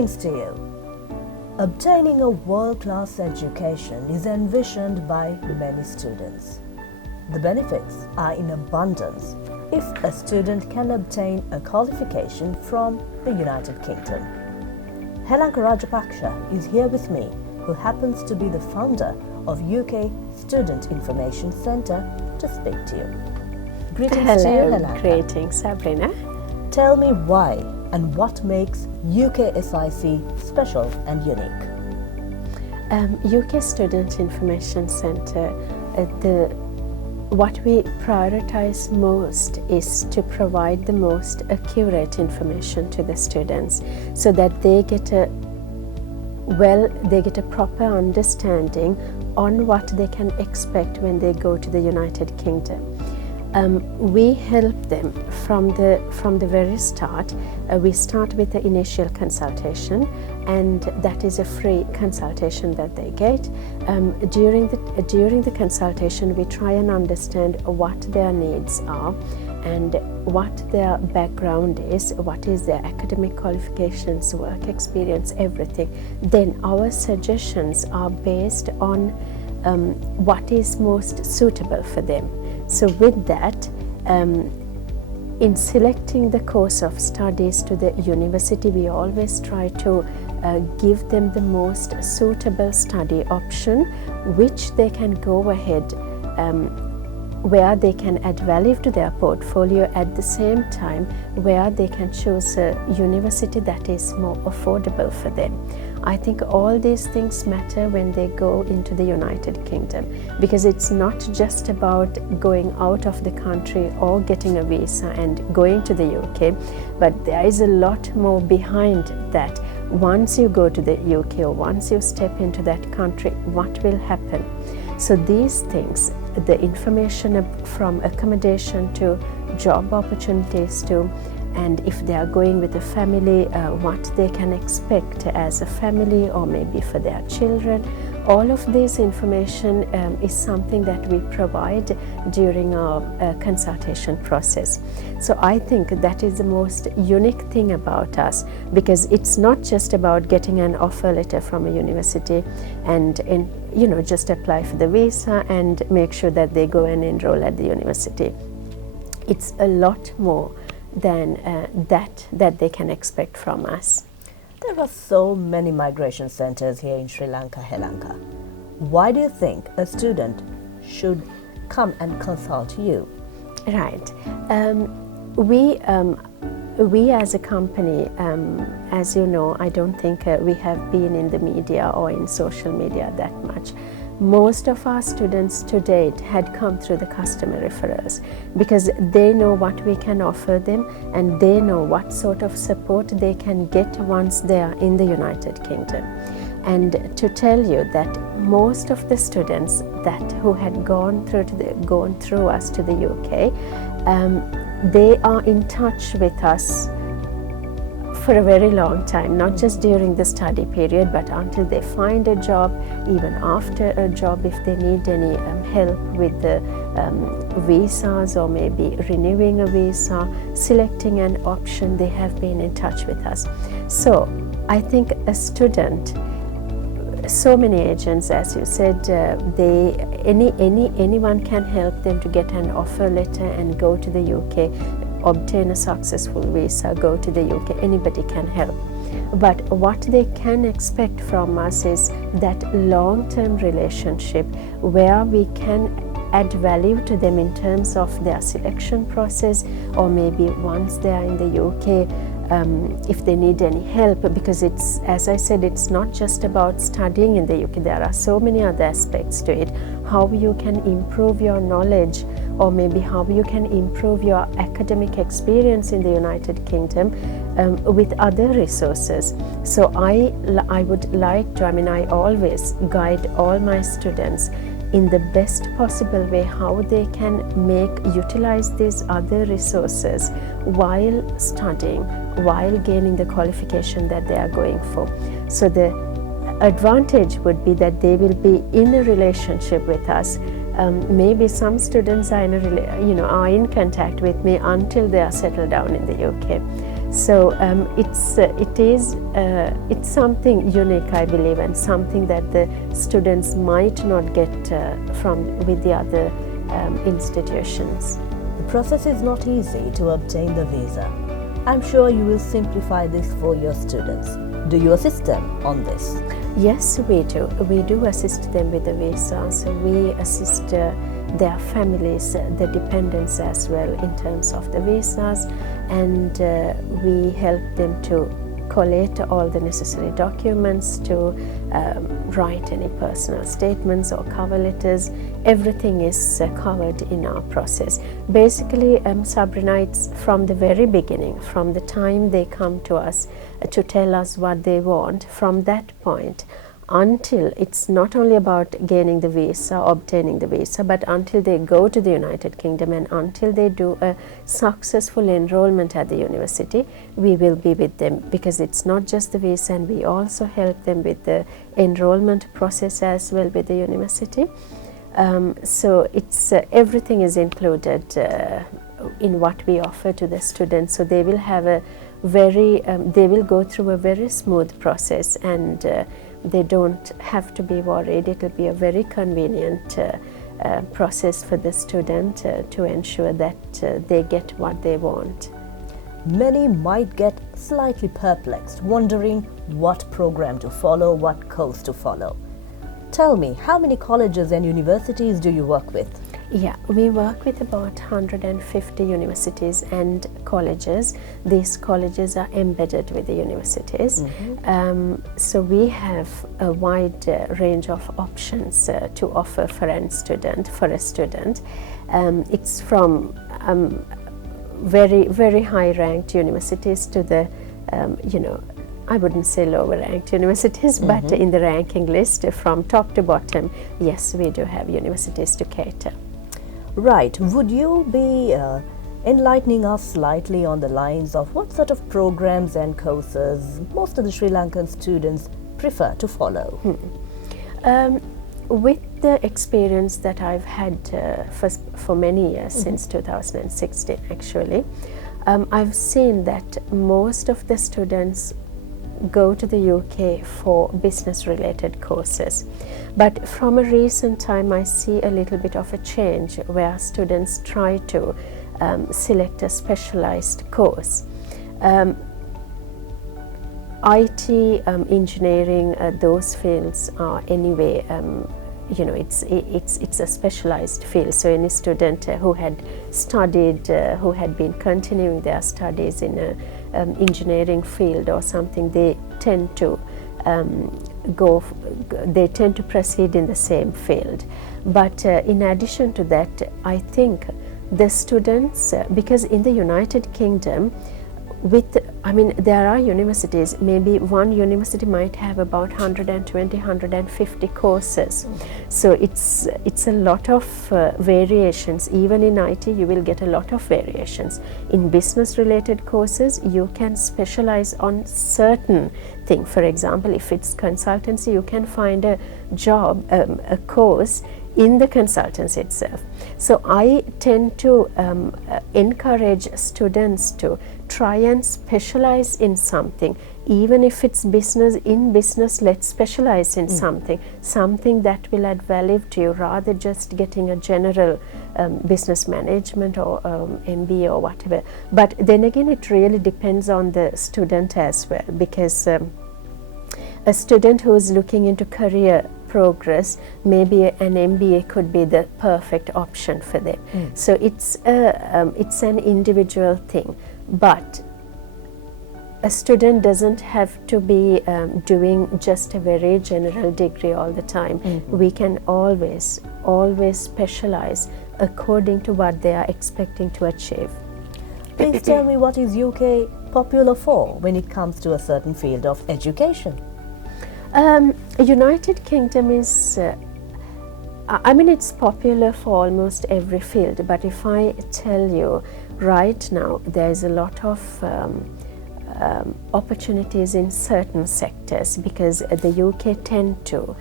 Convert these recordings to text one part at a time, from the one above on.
Greetings to you. Obtaining a world-class education is envisioned by many students. The benefits are in abundance if a student can obtain a qualification from the United Kingdom. Helanka Rajapaksha is here with me, who happens to be the founder of UK Student Information Centre, to speak to you. Greetings to you, Helanka. Greetings, Sabrina. Tell me why and what makes UKSIC special and unique. UK Student Information Centre, what we prioritize most is to provide the most accurate information to the students so that they get a proper understanding on what they can expect when they go to the United Kingdom. We help them from the very start. We start with the initial consultation, and that is a free consultation that they get. During the consultation, we try and understand what their needs are and what their background is, what is their academic qualifications, work experience, everything. Then our suggestions are based on what is most suitable for them. So with that, in selecting the course of studies to the university, we always try to give them the most suitable study option, which they can go ahead where they can add value to their portfolio, at the same time where they can choose a university that is more affordable for them. I think all these things matter when they go into the United Kingdom, because it's not just about going out of the country or getting a visa and going to the UK, but there is a lot more behind that. Once you go to the UK or once you step into that country, what will happen? So these things, the information from accommodation to job opportunities to, and if they are going with a family, what they can expect as a family or maybe for their children. All of this information is something that we provide during our consultation process. So I think that is the most unique thing about us, because it's not just about getting an offer letter from a university and just apply for the visa and make sure that they go and enroll at the university. It's a lot more than that they can expect from us. There are so many migration centers here in Sri Lanka, Helanka. Why do you think a student should come and consult you? Right. We as a company, as you know, I don't think we have been in the media or in social media that much. Most of our students to date had come through the customer referrals, because they know what we can offer them and they know what sort of support they can get once they are in the United Kingdom. And to tell you that most of the students who had gone through us to the UK, they are in touch with us for a very long time, not just during the study period, but until they find a job, even after a job, if they need any help with the visas or maybe renewing a visa, selecting an option, they have been in touch with us. So I think a student, so many agents, as you said, anyone can help them to get an offer letter and go to the UK, obtain a successful visa, go to the UK. Anybody can help. But what they can expect from us is that long-term relationship where we can add value to them in terms of their selection process, or maybe once they are in the UK, if they need any help, because it's, as I said, it's not just about studying in the UK. There are so many other aspects to it. How you can improve your knowledge, or maybe how you can improve your academic experience in the United Kingdom with other resources. So I would like to, I always guide all my students in the best possible way how they can utilize these other resources while studying, while gaining the qualification that they are going for. So the advantage would be that they will be in a relationship with us. Maybe some students are in contact with me until they are settled down in the UK. So it's something unique, I believe, and something that the students might not get from with the other institutions. The process is not easy to obtain the visa. I'm sure you will simplify this for your students. Do you assist them on this? Yes, we do. We do assist them with the visa. So we assist their families, the dependents as well, in terms of the visas, and we help them to collate all the necessary documents, to write any personal statements or cover letters. Everything is covered in our process. Basically, Sabrina, it's from the very beginning, from the time they come to us to tell us what they want, from that point until it's not only about gaining the visa, obtaining the visa, but until they go to the United Kingdom and until they do a successful enrollment at the university, we will be with them, because it's not just the visa, and we also help them with the enrollment process as well with the university. So it's everything is included in what we offer to the students. So they will have a very, they will go through a very smooth process, and they don't have to be worried. It will be a very convenient process for the student to ensure that they get what they want. Many might get slightly perplexed, wondering what program to follow, what course to follow. Tell me, how many colleges and universities do you work with? Yeah, we work with about 150 universities and colleges. These colleges are embedded with the universities. So we have a wide range of options to offer for a student. It's from very, very high ranked universities to the, I wouldn't say lower ranked universities, but in the ranking list from top to bottom, yes, we do have universities to cater. Right. Would you be enlightening us slightly on the lines of what sort of programs and courses most of the Sri Lankan students prefer to follow? With the experience that I've had for many years, since 2016 actually, I've seen that most of the students go to the UK for business related courses, but from a recent time I see a little bit of a change where students try to select a specialized course. IT, engineering, those fields are anyway, it's a specialized field. So any student who had studied, who had been continuing their studies in a engineering field or something, they tend to proceed in the same field. But in addition to that, I think the students, because in the United Kingdom, there are universities, maybe one university might have about 120, 150 courses. So it's a lot of variations. Even in IT, you will get a lot of variations. In business related courses, you can specialize on certain thing. For example, if it's consultancy, you can find a job, a course in the consultancy itself. So I tend to encourage students to try and specialize in something. Even if it's business, in business, let's specialize in something that will add value to you, rather just getting a general business management or MBA or whatever. But then again, it really depends on the student as well, because a student who is looking into career progress, maybe an MBA could be the perfect option for them. So it's an individual thing, but a student doesn't have to be doing just a very general degree all the time. We can always specialize according to what they are expecting to achieve. Please tell me, what is UK popular for when it comes to a certain field of education? United Kingdom is, it's popular for almost every field, but if I tell you right now, there's a lot of opportunities in certain sectors, because the UK tend to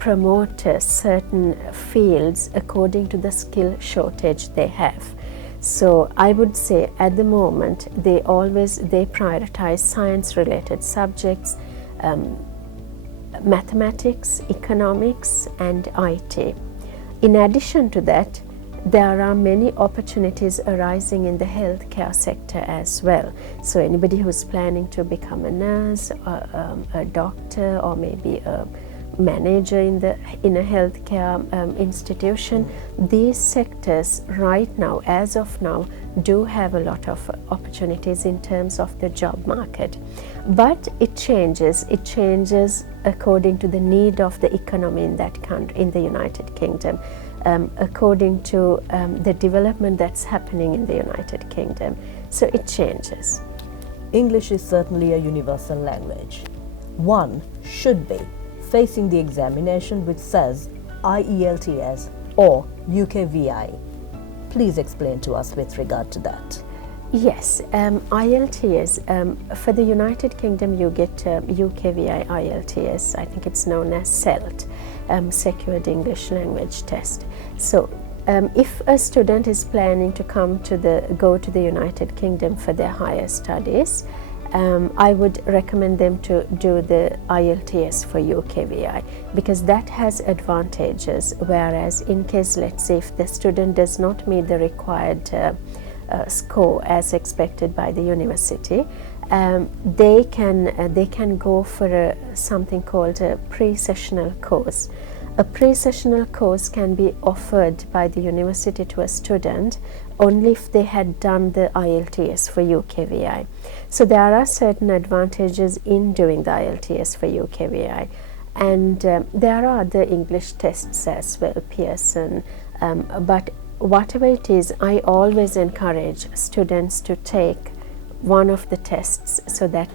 promote certain fields according to the skill shortage they have. So I would say at the moment they prioritize science related subjects, mathematics, economics and IT. In addition to that, there are many opportunities arising in the healthcare sector as well. So anybody who's planning to become a nurse, a doctor, or maybe a manager in a healthcare institution, these sectors right now, as of now, do have a lot of opportunities in terms of the job market. But it changes according to the need of the economy in that country, in the United Kingdom, according to the development that's happening in the United Kingdom. So it changes. English is certainly a universal language. One should be facing the examination which says IELTS or UKVI. Please explain to us with regard to that. Yes, IELTS, for the United Kingdom you get UKVI IELTS, I think it's known as CELT, Secured English Language Test. So if a student is planning to go to the United Kingdom for their higher studies, I would recommend them to do the IELTS for UKVI, because that has advantages, whereas in case, let's say, if the student does not meet the required score as expected by the university, they can go for something called a pre-sessional course. A pre-sessional course can be offered by the university to a student only if they had done the IELTS for UKVI. So there are certain advantages in doing the IELTS for UKVI, and there are the English tests as well, Pearson, but whatever it is, I always encourage students to take one of the tests so that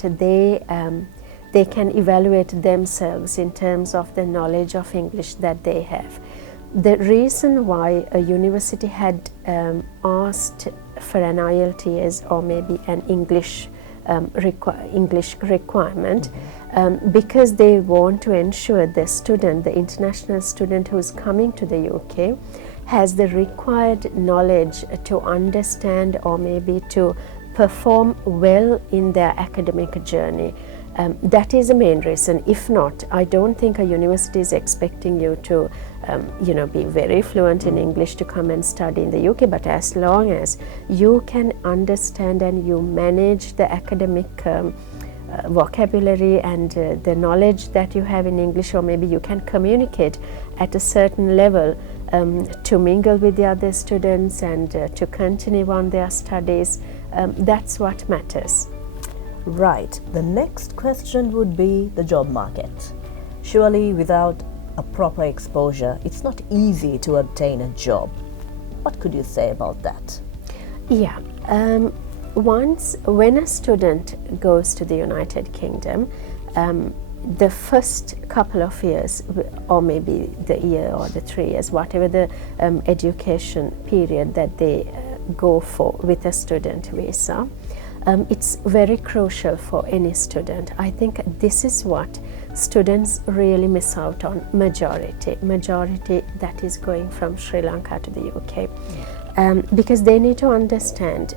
they can evaluate themselves in terms of the knowledge of English that they have. The reason why a university had asked for an IELTS or maybe an English requirement, because they want to ensure the international student who's coming to the UK has the required knowledge to understand or maybe to perform well in their academic journey. That is the main reason. If not, I don't think a university is expecting you to be very fluent in English to come and study in the UK, but as long as you can understand and you manage the academic vocabulary and the knowledge that you have in English, or maybe you can communicate at a certain level to mingle with the other students and to continue on their studies, that's what matters. Right. The next question would be the job market. Surely without a proper exposure, it's not easy to obtain a job. What could you say about that? Yeah. When a student goes to the United Kingdom, the first couple of years, or maybe the year or the 3 years, whatever the education period that they go for with a student visa, it's very crucial for any student. I think this is what students really miss out on, majority that is going from Sri Lanka to the UK, because they need to understand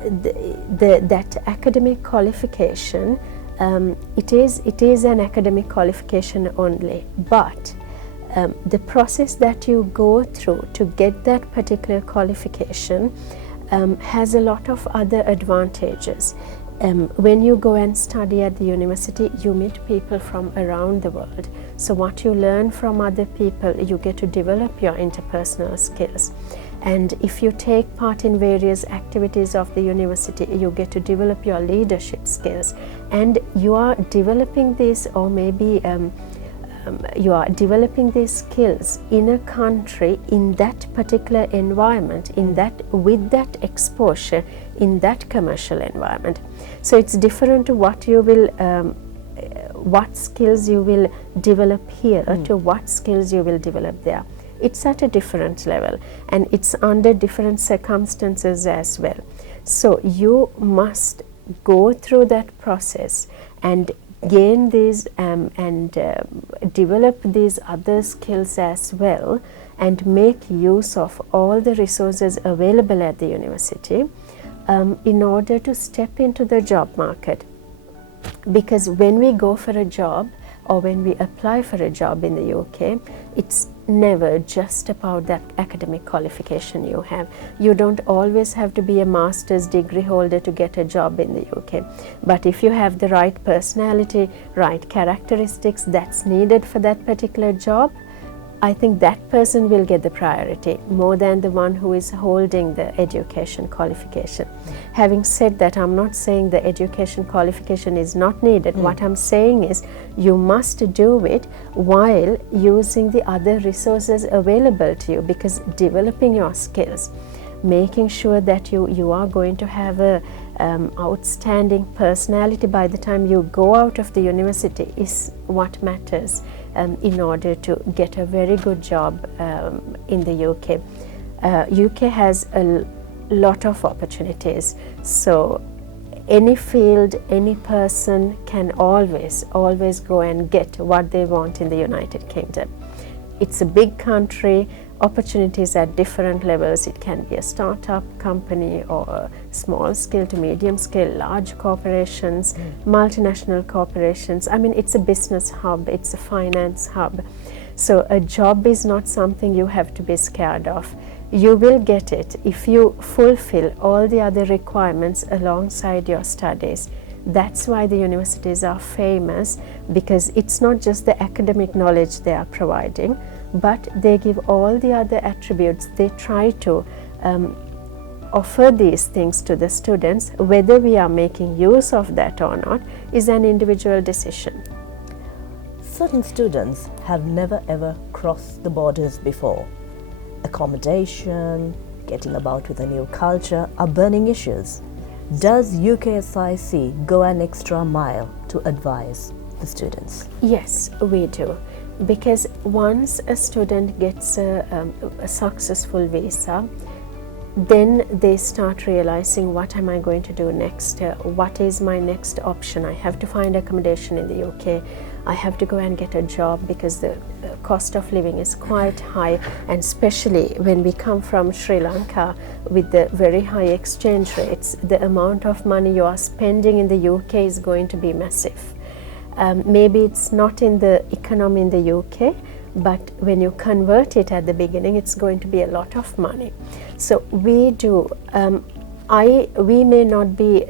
that academic qualification, it is an academic qualification only, but the process that you go through to get that particular qualification has a lot of other advantages. When you go and study at the university, you meet people from around the world. So what you learn from other people, you get to develop your interpersonal skills. And if you take part in various activities of the university, you get to develop your leadership skills. And you are developing this, or maybe you are developing these skills in a country, in that particular environment, with that exposure, in that commercial environment. So it's different to what you will, what skills you will develop here to what skills you will develop there. It's at a different level, and it's under different circumstances as well. So you must go through that process and gain these and develop these other skills as well, and make use of all the resources available at the university in order to step into the job market. Because when we go for a job or when we apply for a job in the UK, it's never just about that academic qualification you have. You don't always have to be a master's degree holder to get a job in the UK. But if you have the right personality, right characteristics that's needed for that particular job, I think that person will get the priority more than the one who is holding the education qualification. Having said that, I'm not saying the education qualification is not needed. What I'm saying is you must do it while using the other resources available to you, because developing your skills, making sure that you are going to have a outstanding personality by the time you go out of the university is what matters in order to get a very good job in the UK. UK has a lot of opportunities, so any field, any person can always go and get what they want in the United Kingdom. It's a big country, opportunities at different levels. It can be a startup company or a small scale to medium scale, large corporations, multinational corporations. I mean, it's a business hub, it's a finance hub. So a job is not something you have to be scared of. You will get it if you fulfill all the other requirements alongside your studies. That's why the universities are famous, because it's not just the academic knowledge they are providing, but they give all the other attributes. They try to offer these things to the students. Whether we are making use of that or not is an individual decision. Certain students have never ever crossed the borders before. Accommodation, getting about with a new culture are burning issues. Does UKSIC go an extra mile to advise the students? Yes, we do. Because once a student gets a successful visa, then they start realizing, what am I going to do next? What is my next option? I have to find accommodation in the UK. I have to go and get a job because the cost of living is quite high, and especially when we come from Sri Lanka with the very high exchange rates, the amount of money you are spending in the UK is going to be massive. Maybe it's not in the economy in the UK, but when you convert it at the beginning, it's going to be a lot of money. So we do. We may not be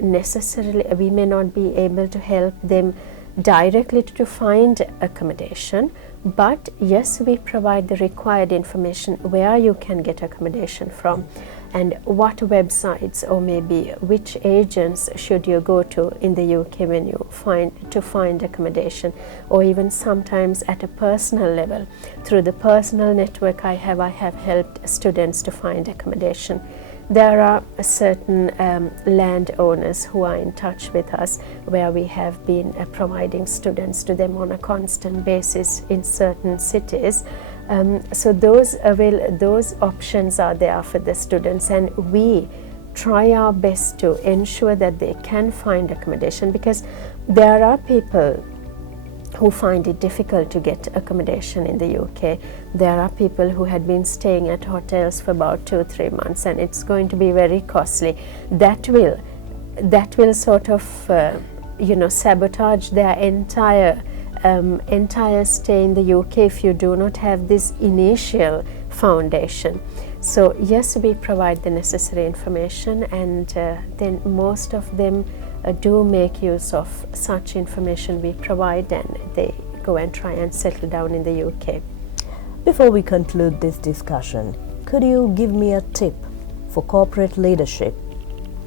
able to help them directly to find accommodation, but yes, we provide the required information where you can get accommodation from, and what websites or maybe which agents should you go to in the UK when you find accommodation, or even sometimes at a personal level. Through the personal network I have helped students to find accommodation. There are certain landowners who are in touch with us, where we have been providing students to them on a constant basis in certain cities. So those options are there for the students, and we try our best to ensure that they can find accommodation, because there are people who find it difficult to get accommodation in the UK. There are people who had been staying at hotels for about 2-3 months, and it's going to be very costly. That will sort of sabotage their entire stay in the UK if you do not have this initial foundation. So yes, we provide the necessary information, and then most of them do make use of such information we provide, and they go and try and settle down in the UK. Before we conclude this discussion, could you give me a tip for corporate leadership?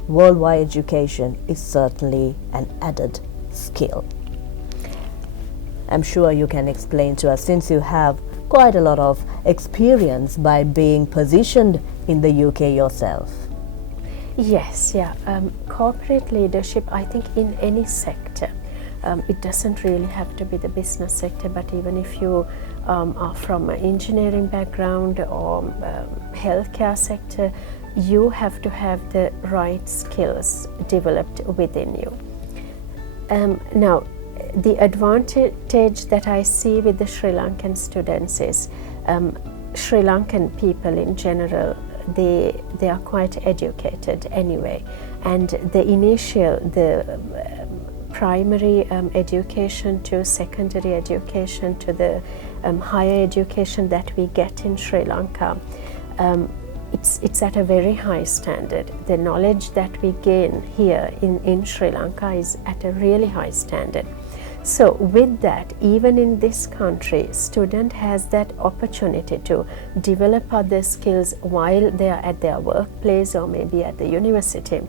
Worldwide education is certainly an added skill. I'm sure you can explain to us, since you have quite a lot of experience by being positioned in the UK yourself. Yes, corporate leadership, I think in any sector, it doesn't really have to be the business sector, but even if you are from an engineering background or healthcare sector, you have to have the right skills developed within you. Now, the advantage that I see with the Sri Lankan students is Sri Lankan people in general, they are quite educated anyway, and the primary education to secondary education to the higher education that we get in Sri Lanka, it's at a very high standard. The knowledge that we gain here in Sri Lanka is at a really high standard. So with that, even in this country, student has that opportunity to develop other skills while they are at their workplace or maybe at the university.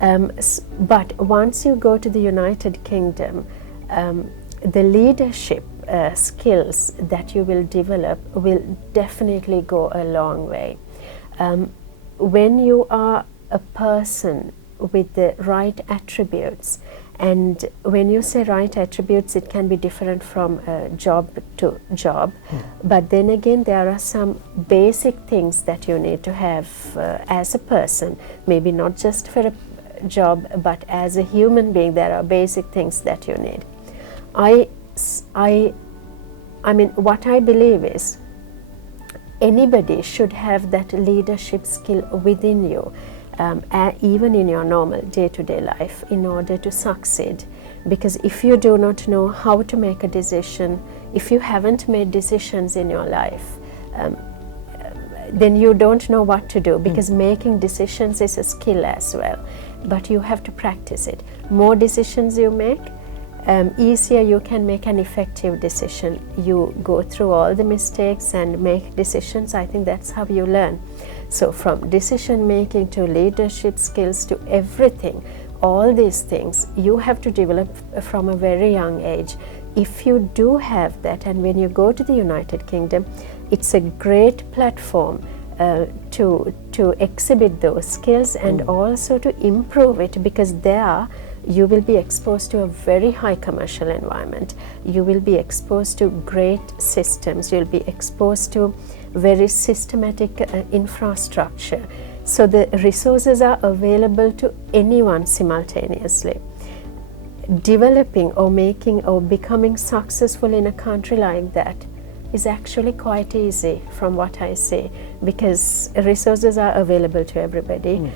But once you go to the United Kingdom, the leadership skills that you will develop will definitely go a long way. When you are a person with the right attributes, and when you say right attributes, it can be different from job to job, but then again there are some basic things that you need to have as a person, maybe not just for a job but as a human being. There are basic things that you need. I mean, what I believe is anybody should have that leadership skill within you, even in your normal day-to-day life, in order to succeed. Because if you do not know how to make a decision, if you haven't made decisions in your life, then you don't know what to do, because making decisions is a skill as well, but you have to practice it. More decisions you make, easier you can make an effective decision. You go through all the mistakes and make decisions. I think that's how you learn. So from decision making to leadership skills to everything, all these things you have to develop from a very young age. If you do have that, and when you go to the United Kingdom, it's a great platform to exhibit those skills and also to improve it, because there you will be exposed to a very high commercial environment. You will be exposed to great systems. You'll be exposed to very systematic infrastructure. So the resources are available to anyone simultaneously. Developing or making or becoming successful in a country like that is actually quite easy from what I see, because resources are available to everybody.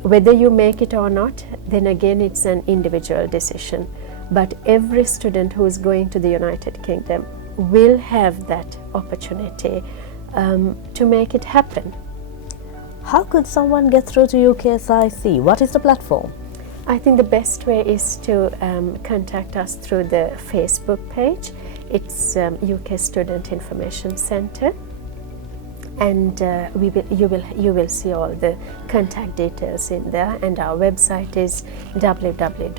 Whether you make it or not, then again it's an individual decision. But every student who is going to the United Kingdom will have that opportunity to make it happen. How could someone get through to UKSIC? What is the platform? I think the best way is to contact us through the Facebook page. It's UK Student Information Centre, and you will see all the contact details in there, and our website is www.uksic.lk.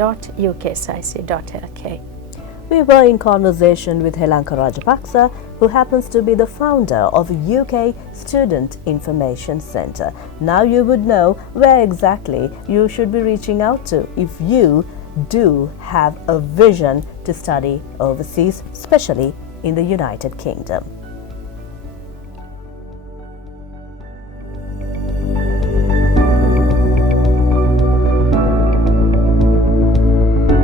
We were in conversation with Helanka Rajapaksa, who happens to be the founder of UK Student Information Centre. Now you would know where exactly you should be reaching out to if you do have a vision to study overseas, especially in the United Kingdom.